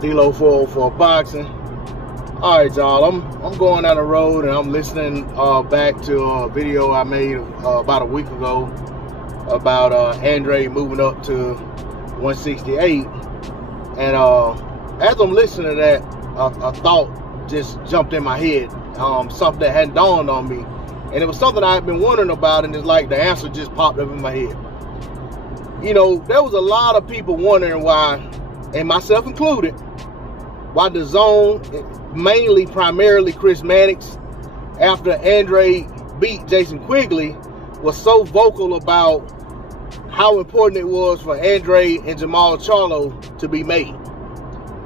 D-Lo 404 Boxing. All right, y'all. I'm going down the road and I'm listening back to a video I made about a week ago about Andrade moving up to 168. And as I'm listening to that, a thought just jumped in my head. Something that hadn't dawned on me, and it was something I had been wondering about, and it's like the answer just popped up in my head. You know, there was a lot of people wondering why, and myself included, why the DAZN, mainly primarily Chris Mannix, after Andrade beat Jason Quigley, was so vocal about how important it was for Andrade and Jermall Charlo to be made.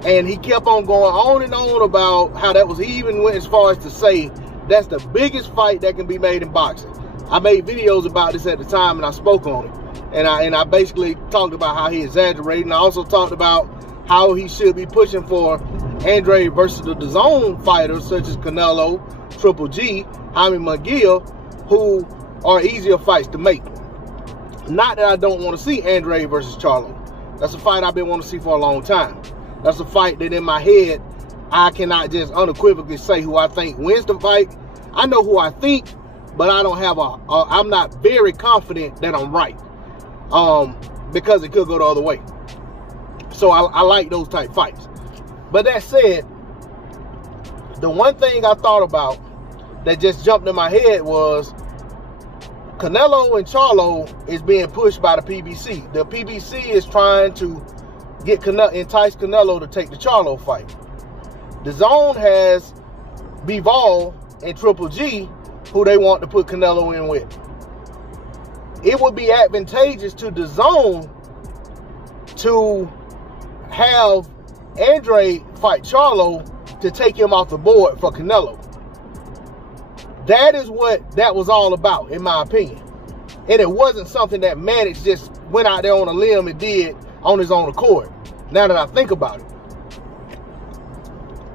And he kept on going on and on about how that was, he even went as far as to say that's the biggest fight that can be made in boxing. I made videos about this at the time and I spoke on it. And I basically talked about how he exaggerated, and I also talked about how he should be pushing for Andrade versus the DAZN fighters such as Canelo, Triple G, Jaime McGill, who are easier fights to make. Not that I don't want to see Andrade versus Charlo. That's a fight I've been wanting to see for a long time. That's a fight that in my head, I cannot just unequivocally say who I think wins the fight. I know who I think, but I don't have I'm not very confident that I'm right. Because it could go the other way. So I like those type fights. But that said, the one thing I thought about that just jumped in my head was Canelo and Charlo is being pushed by the PBC. The PBC is trying to entice Canelo to take the Charlo fight. The DAZN has Bivol and Triple G, who they want to put Canelo in with. It would be advantageous to the DAZN to have Andrade fight Charlo to take him off the board for Canelo. That is what that was all about, in my opinion. And it wasn't something that Mannix just went out there on a limb and did on his own accord, now that I think about it.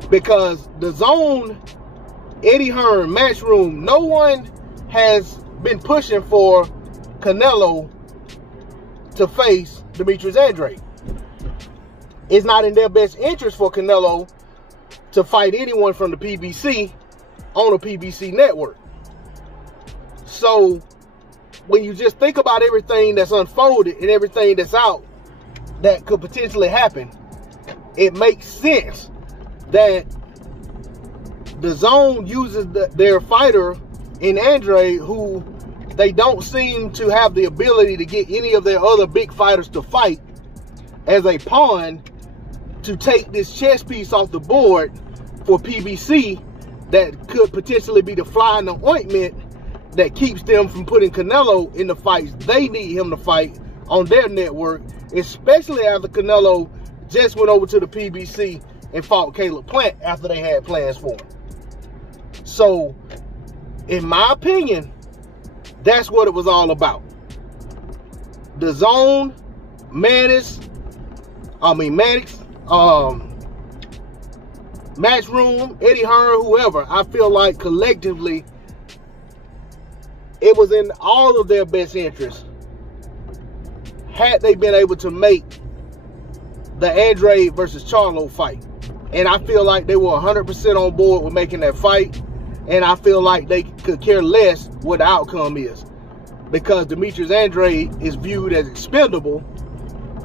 Because the DAZN, Eddie Hearn, Matchroom, no one has been pushing for Canelo to face Demetrius Andrade. It's not in their best interest for Canelo to fight anyone from the PBC on a PBC network. So when you just think about everything that's unfolded and everything that's out that could potentially happen, it makes sense that the DAZN uses their fighter in Andrade, who they don't seem to have the ability to get any of their other big fighters to fight, as a pawn to take this chess piece off the board for PBC that could potentially be the fly in the ointment that keeps them from putting Canelo in the fights they need him to fight on their network, especially after Canelo just went over to the PBC and fought Caleb Plant after they had plans for him. So, in my opinion, that's what it was all about. The DAZN, Mannix, Matchroom, Eddie Hearn, whoever, I feel like collectively it was in all of their best interest had they been able to make the Andrade versus Charlo fight. And I feel like they were 100% on board with making that fight. And I feel like they could care less what the outcome is, because Demetrius Andrade is viewed as expendable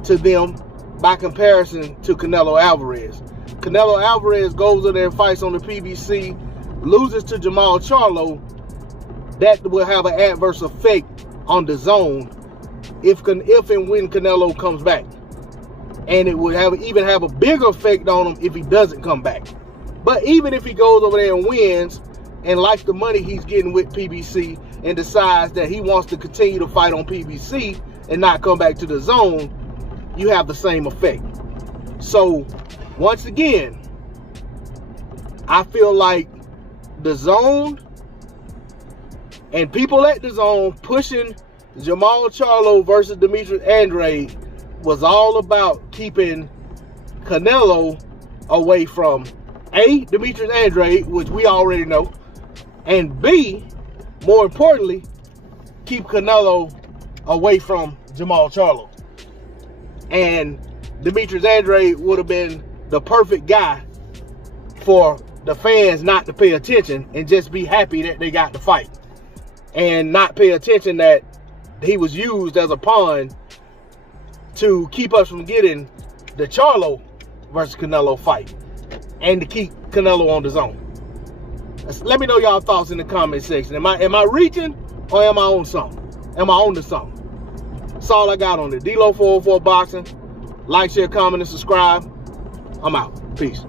to them by comparison to Canelo Alvarez. Canelo Alvarez goes in there and fights on the PBC, loses to Jermall Charlo. That will have an adverse effect on the DAZN if and when Canelo comes back. And it would even have a bigger effect on him if he doesn't come back. But even if he goes over there and wins and likes the money he's getting with PBC and decides that he wants to continue to fight on PBC and not come back to the DAZN, you have the same effect. So, once again, I feel like the DAZN and people at the DAZN pushing Jermall Charlo versus Demetrius Andrade was all about keeping Canelo away from A, Demetrius Andrade, which we already know, and B, more importantly, keep Canelo away from Jermall Charlo. And Demetrius Andrade would have been the perfect guy for the fans not to pay attention and just be happy that they got the fight, and not pay attention that he was used as a pawn to keep us from getting the Charlo versus Canelo fight and to keep Canelo on the zone. Let me know y'all thoughts in the comment section. Am I reaching, or am I on something? Am I on to something? That's all I got on it. D-Lo 404 Boxing. Like, share, comment, and subscribe. I'm out. Peace.